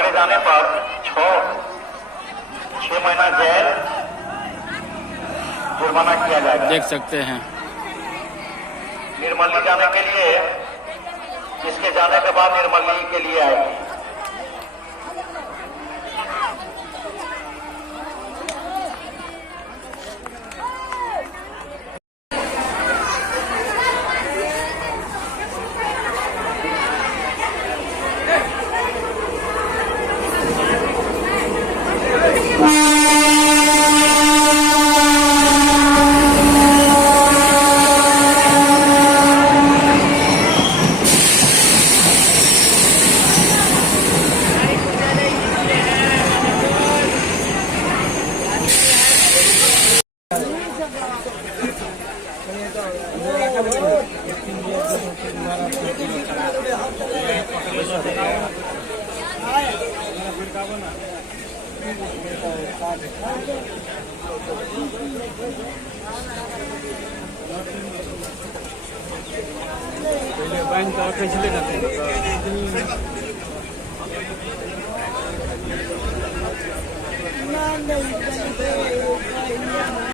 पकड़े जाने पर 6 महीना जेल जुर्माना किया जाएगा। देख सकते हैं निर्मली जाने के लिए, इसके जाने के बाद निर्मली के लिए आएगी। बैंक कैसे लेना